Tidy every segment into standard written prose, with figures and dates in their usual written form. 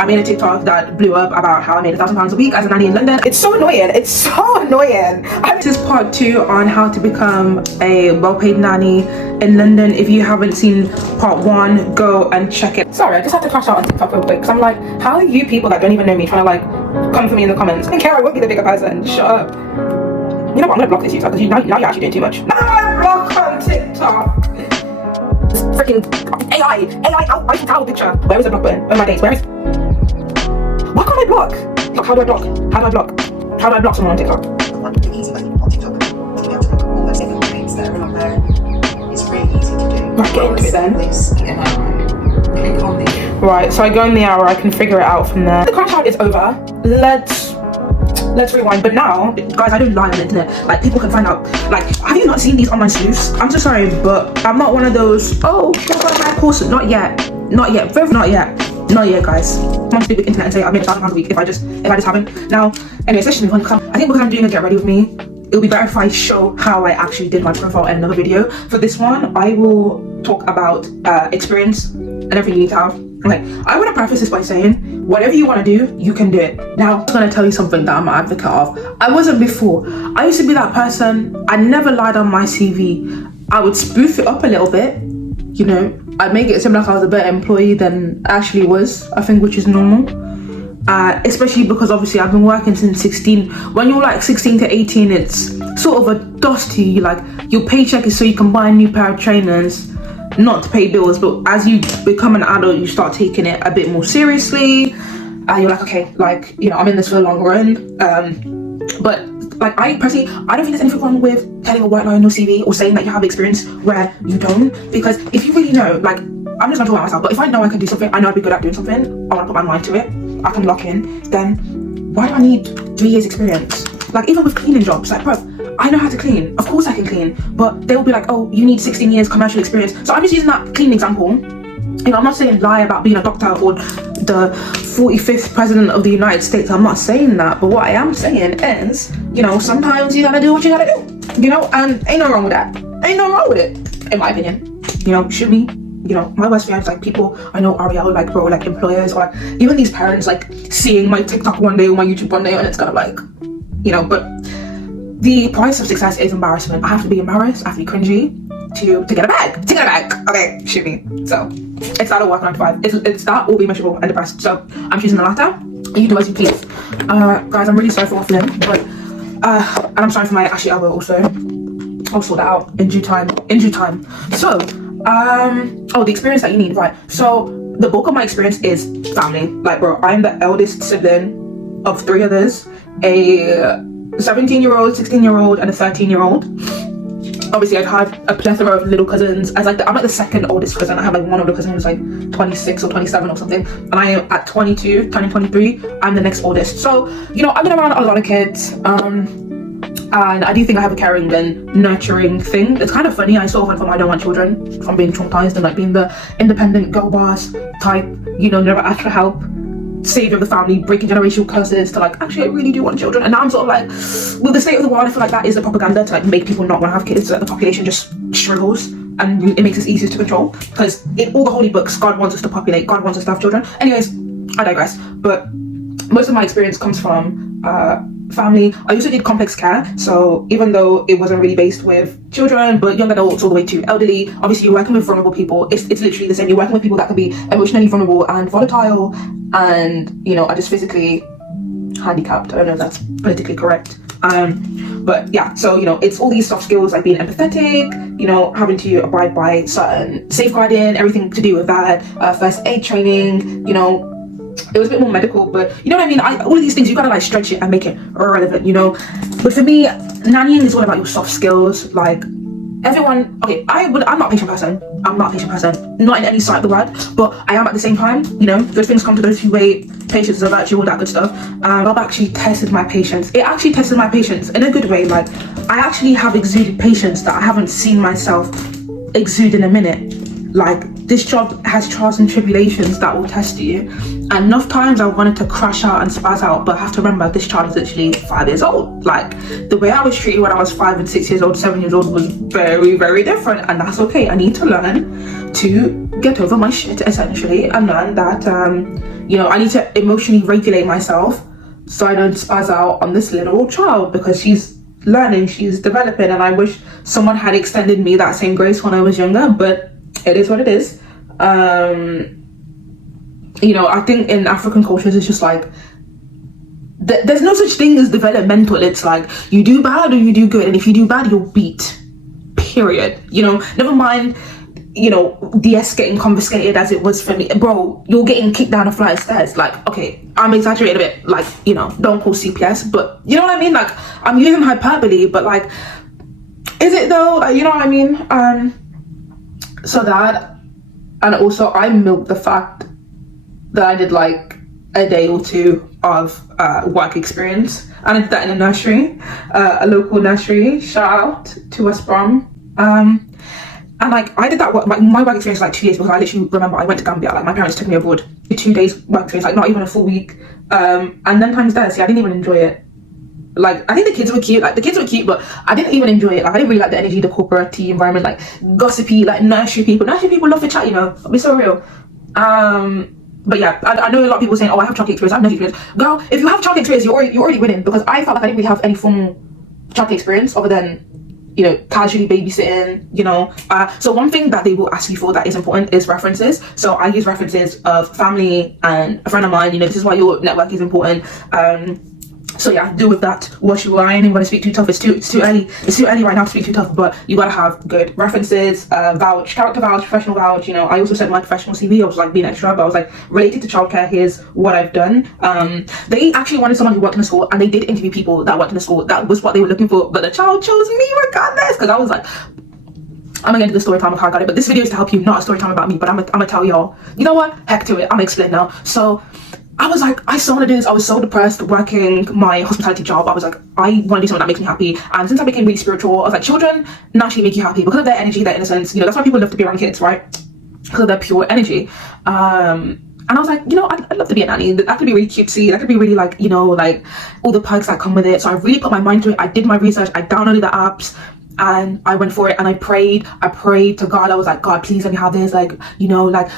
I made a TikTok that blew up about how I made £1,000 a week as a nanny in London. It's so annoying. It's so annoying. This is part 2 on how to become a well-paid nanny in London. If you haven't seen part 1, go and check it. Sorry, I just had to crash out on TikTok real quick because I'm like, how are you people that don't even know me trying to like come for me in the comments? I don't care. I won't be the bigger person. Shut up. You know what? I'm gonna block this user because now you're actually doing too much. Now I block on TikTok. This freaking AI I can tell picture. Where is the block button? Where are my dates? Where is? Why can't I block? Like, how do I block? How do I block? How do I block someone on TikTok? The easy way on TikTok to be able to look at all those different things that are on there. It's really easy to do. Right, get into it then. Click on the Right, so I go in the hour, I can figure it out from there. The crash out is over. Let's rewind. But now, guys, I don't lie on the internet. Like, people can find out. Like, have you not seen these online sleuths? I'm so sorry, but I'm not one of those. Oh, go buy my course. Not yet. Not yet. Very not yet. Not yet, guys. I'm on stupid internet and say I made £1,000 a week if I just haven't. Now, anyway, especially when come. I think because I'm doing a get ready with me, it'll be better if I show how I actually did my profile in another video. For this one, I will talk about experience and everything you need to have. Okay, I want to preface this by saying, whatever you want to do, you can do it. Now, I'm going to tell you something that I'm an advocate of. I wasn't before. I used to be that person. I never lied on my CV. I would spoof it up a little bit, you know. I'd make it seem like I was a better employee than I actually was, I think, which is normal. Especially because obviously I've been working since 16. When you're like 16 to 18, it's sort of a dust to you. Like, your paycheck is so you can buy a new pair of trainers, not to pay bills, but as you become an adult, you start taking it a bit more seriously. You're like, okay, like, you know, I'm in this for the long run. But like, I personally, I don't think there's anything wrong with telling a white lie on your CV or saying that you have experience where you don't. Because if you really know, like, I'm just gonna talk about myself, but if I know I can do something, I know I'd be good at doing something, I wanna put my mind to it, I can lock in, then why do I need 3 years experience? Like, even with cleaning jobs, like, bro, I know how to clean. Of course I can clean. But they'll be like, oh, you need 16 years commercial experience. So I'm just using that clean example. You know, I'm not saying lie about being a doctor or the 45th president of the United States. I'm not saying that. But what I am saying is, you know, sometimes you gotta do what you gotta do. You know, and ain't no wrong with that. Ain't no wrong with it, in my opinion. You know, shoot me. You know, my worst fear is like people I know Ariel, like, bro, like employers, or like even these parents like seeing my TikTok one day or my YouTube one day, and it's kind of like, you know. But the price of success is embarrassment. I have to be embarrassed, I have to be cringy to get a bag. To get a bag. Okay, shoot me. So it's that or work 9 to 5. It's that or be miserable and depressed. So I'm choosing the latter. You do as you please. Guys, I'm really sorry for waffling, but and I'm sorry for my ashy elbow also. I'll sort that out in due time. So oh, the experience that you need, right? So the bulk of my experience is family. Like, bro, I'm the eldest sibling of 3 others. A 17-year-old, 16-year-old, and a 13-year-old. Obviously, I've had a plethora of little cousins. I'm like the second oldest cousin. I have like one older cousin who's like 26 or 27 or something, and I am at 22, turning 23. I'm the next oldest. So, you know, I've been around a lot of kids, and I do think I have a caring and nurturing thing. It's kind of funny. I sort of went from I don't want children, from being traumatized and like being the independent girl boss type, you know, never ask for help, savior of the family, breaking generational curses, to like, actually I really do want children. And now I'm sort of like, with the state of the world, I feel like that is the propaganda to like make people not want to have kids, so that the population just shrivels and it makes us easier to control. Because in all the holy books, God wants us to populate, God wants us to have children. Anyways, I digress. But most of my experience comes from family. I also did complex care, so even though it wasn't really based with children, but young adults all the way to elderly, obviously you're working with vulnerable people. It's literally the same. You're working with people that can be emotionally vulnerable and volatile, and, you know, are just physically handicapped. I don't know if that's politically correct. But yeah, so, you know, it's all these soft skills like being empathetic, you know, having to abide by certain safeguarding, everything to do with that, first aid training, you know. It was a bit more medical, but you know what I mean? All of these things, you gotta like stretch it and make it relevant, you know. But for me, nannying is all about your soft skills. Like, everyone, okay, I'm not a patient person. I'm not a patient person, not in any side of the word, but I am at the same time, you know. Those things come to those who wait. Patience is a virtue, all that good stuff. I've actually tested my patience. It actually tested my patience in a good way. Like, I actually have exuded patience that I haven't seen myself exude in a minute. Like, this job has trials and tribulations that will test you, and enough times I wanted to crash out and spaz out, but I have to remember this child is literally 5 years old. Like, the way I was treated when I was 5 and 6 years old, 7 years old was very, very different, and that's okay. I need to learn to get over my shit, essentially, and learn that You know, I need to emotionally regulate myself so I don't spaz out on this little child, because she's learning, she's developing, and I wish someone had extended me that same grace when I was younger, but it is what it is. You know, I think in African cultures it's just like there's no such thing as developmental. It's like you do bad or you do good, and if you do bad you're beat, period. You know, never mind, you know, DS getting confiscated as it was for me, bro. You're getting kicked down a flight of stairs. Like, okay, I'm exaggerating a bit, like, you know, don't call CPS, but you know what I mean? Like, I'm using hyperbole, but like, is it though? Like, you know what I mean? So that, and also I milked the fact that I did like a day or two of work experience, and I did that in a nursery, a local nursery. Shout out to West Brom. And like I did that work, like my work experience was like 2 days, because I literally remember I went to Gambia, like my parents took me abroad, 2 days work experience, like not even a full week. And then times there, see, I didn't even enjoy it. Like, I think the kids were cute, but I didn't even enjoy it. Like, I didn't really like the energy, the corporate environment, like gossipy, like nursery people love to chat, you know, I'll be so real. But yeah, I know a lot of people saying, oh, I have childcare experience, I have nursery experience. Girl, if you have childcare experience, you're already winning, because I felt like I didn't really have any formal childcare experience other than, you know, casually babysitting, you know. So one thing that they will ask you for that is important is references. So I use references of family and a friend of mine. You know, this is why your network is important. So yeah, do with that what you are. I ain't even gonna speak too tough. It's too early. It's too early right now to speak too tough. But you gotta have good references, vouch, character vouch, professional vouch. You know, I also sent my professional CV. I was like being extra, but I was like, related to childcare, here's what I've done. They actually wanted someone who worked in a school, and they did interview people that worked in a school. That was what they were looking for. But the child chose me regardless, because I was like, I'm gonna get into the story time of how I got it. But this video is to help you, not a story time about me. But I'm gonna tell y'all. You know what? Heck to it. I'm gonna explain now. So I was like, I still want to do this. I was so depressed working my hospitality job. I was like, I want to do something that makes me happy. And since I became really spiritual, I was like, children naturally make you happy because of their energy, their innocence. You know, that's why people love to be around kids, right? Because of their pure energy. And I was like, you know, I'd love to be a nanny. That could be really cutesy. That could be really like, you know, like all the perks that come with it. So I really put my mind to it. I did my research. I downloaded the apps. And I went for it, and I prayed to God. I was like, God, please let me have this. Like, you know, like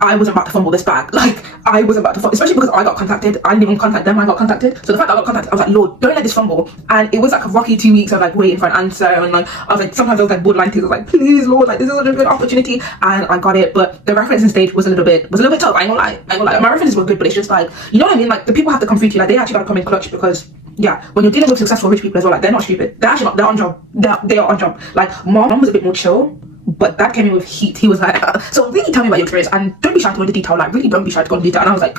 I wasn't about to fumble this bag. Like, I wasn't about to fumble, especially because I got contacted. I didn't even contact them, I got contacted. So the fact that I got contacted, I was like, Lord, don't let this fumble. And it was like a rocky 2 weeks of like waiting for an answer. And like, I was like, sometimes I was like borderline things. I was like, please, Lord, like this is such a good opportunity. And I got it. But the referencing stage was a little bit tough. I ain't gonna lie. My references were good, but it's just like, you know what I mean? Like, the people have to come through to you. Like, they actually gotta come in clutch, because yeah, when you're dealing with successful rich people as well, like, they're not stupid. They're actually not, they're on job. They are on job. Like, mom was a bit more chill, but that came in with heat. He was like, so really tell me about your experience, and don't be shy to go into detail. Like, really don't be shy to go into detail. And I was like,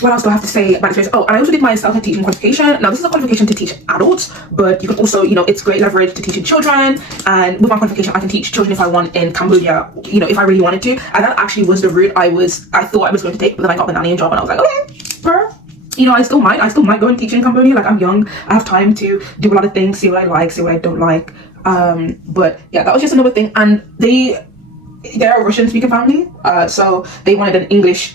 what else do I have to say about experience? Oh, and I also did my self teaching qualification. Now, this is a qualification to teach adults, but you can also, you know, it's great leverage to teaching children. And with my qualification, I can teach children if I want in Cambodia, you know, if I really wanted to. And that actually was the route I thought I was going to take, but then I got the nannying job, and I was like, okay, per. You know, I still might go and teach in Cambodia. Like, I'm young, I have time to do a lot of things, see what I like, see what I don't like. But yeah, that was just another thing. And they're a Russian speaking family, so they wanted an English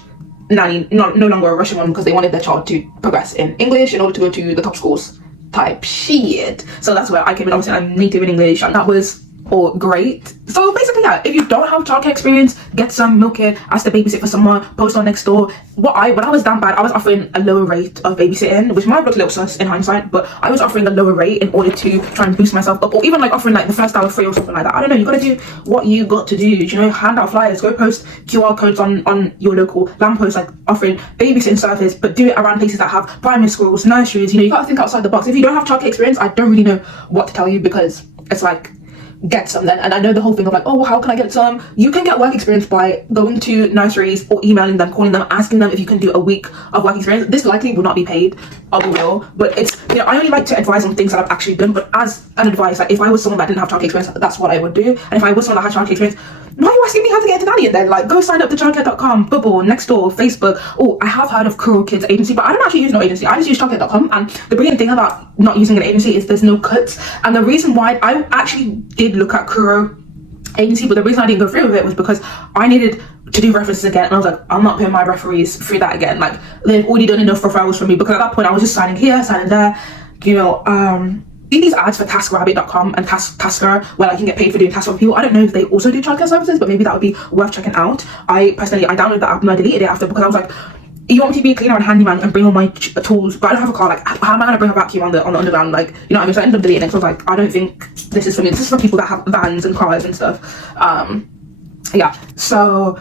nanny, no longer a Russian one, because they wanted their child to progress in English in order to go to the top schools type shit. So that's where I came in. Obviously, I'm native in English, and that was all great. So basically, yeah, if you don't have childcare experience, get some, milk it, ask to babysit for someone, post on next door. When I was down bad, I was offering a lower rate of babysitting, which might look a little sus in hindsight, but I was offering a lower rate in order to try and boost myself up, or even like offering like the first hour free or something like that. I don't know, you gotta do what you got to do, you know, hand out flyers, go post QR codes on your local lamppost, like offering babysitting service, but do it around places that have primary schools, nurseries. You know, you gotta think outside the box. If you don't have childcare experience, I don't really know what to tell you, because it's like, get some then. And I know the whole thing of like, oh, well, how can I get some? You can get work experience by going to nurseries or emailing them, calling them, asking them if you can do a week of work experience. This likely will not be paid, I'll be real, but it's, you know, I only like to advise on things that I've actually done. But as an advice, like, if I was someone that didn't have childcare experience, that's what I would do. And if I was someone that had childcare experience, why are you asking me how to get into nanny then? Like, go sign up to childcare.com, Bubble, Nextdoor, Facebook. Oh, I have heard of Cruel Kids Agency, but I don't actually use no agency. I just use childcare.com. And the brilliant thing about not using an agency is there's no cuts. And the reason why I actually did look at Cruel Agency, but the reason I didn't go through with it was because I needed to do references again, and I was like, I'm not putting my referees through that again. Like, they've already done enough referrals for me, because at that point I was just signing here, signing there, you know. see these ads for taskrabbit.com and Tasker, where I can get paid for doing tasks for people. I don't know if they also do childcare services, but maybe that would be worth checking out. I downloaded the app and I deleted it after, because I was like, you want me to be a cleaner and handyman and bring all my tools, but I don't have a car. Like, how am I going to bring a vacuum on the underground? Like, you know what I mean? So I ended up deleting it. So I was like, I don't think this is for me. This is for people that have vans and cars and stuff. Yeah, so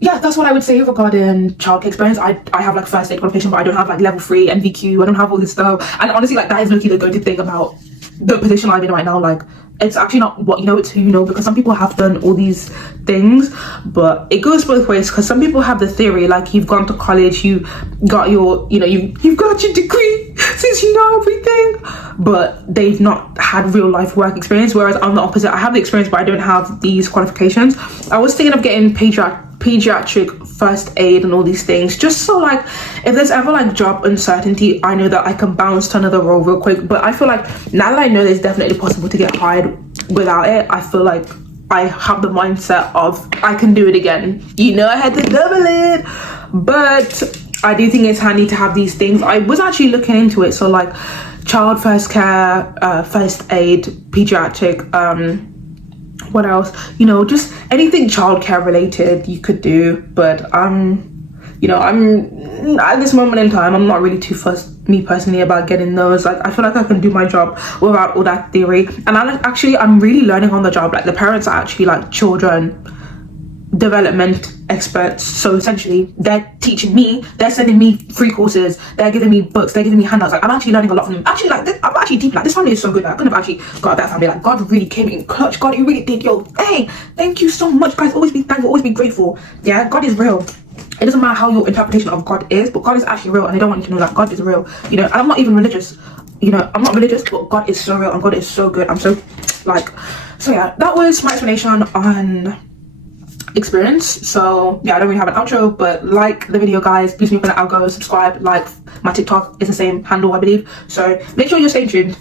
yeah, that's what I would say regarding childcare experience. I have like first aid qualification, but I don't have like level 3 NVQ. I don't have all this stuff. And honestly, like, that is literally the good thing about the position I'm in right now. Like, it's actually not what you know, it's who you know, because some people have done all these things, but it goes both ways, because some people have the theory, like, you've gone to college, you got your, you know, you've got your degree, since you know everything, but they've not had real life work experience. Whereas I'm the opposite. I have the experience, but I don't have these qualifications. I was thinking of getting Paediatric first aid and all these things, just so, like, if there's ever like job uncertainty, I know that I can bounce to another role real quick. But I feel like now that I know it's definitely possible to get hired without it, I feel like I have the mindset of I can do it again. You know, I had to double it. But I do think it's handy to have these things. I was actually looking into it, so like child first care, first aid, pediatric, what else, you know, just anything childcare related you could do. But you know, I'm at this moment in time, I'm not really too fussed, me personally, about getting those. Like, I feel like I can do my job without all that theory. And I'm really learning on the job. Like, the parents are actually like children development experts, so essentially they're teaching me, they're sending me free courses, they're giving me books, they're giving me handouts. Like, I'm actually learning a lot from them. Actually, like, I'm actually deep, like, this family is so good. Like, I couldn't have actually got a better family. Like, God really came in clutch. God, you really did. Yo, hey, thank you so much, guys. Always be thankful, always be grateful. Yeah, God is real. It doesn't matter how your interpretation of God is, but God is actually real, and I don't want you to know that God is real, you know. And I'm not even religious, you know, I'm not religious, but God is so real and God is so good. I'm so, like, so yeah, that was my explanation on experience. So yeah, I don't really have an outro, but like the video, guys. Please leave an algo, subscribe, like. My TikTok is the same handle, I believe, so make sure you're staying tuned.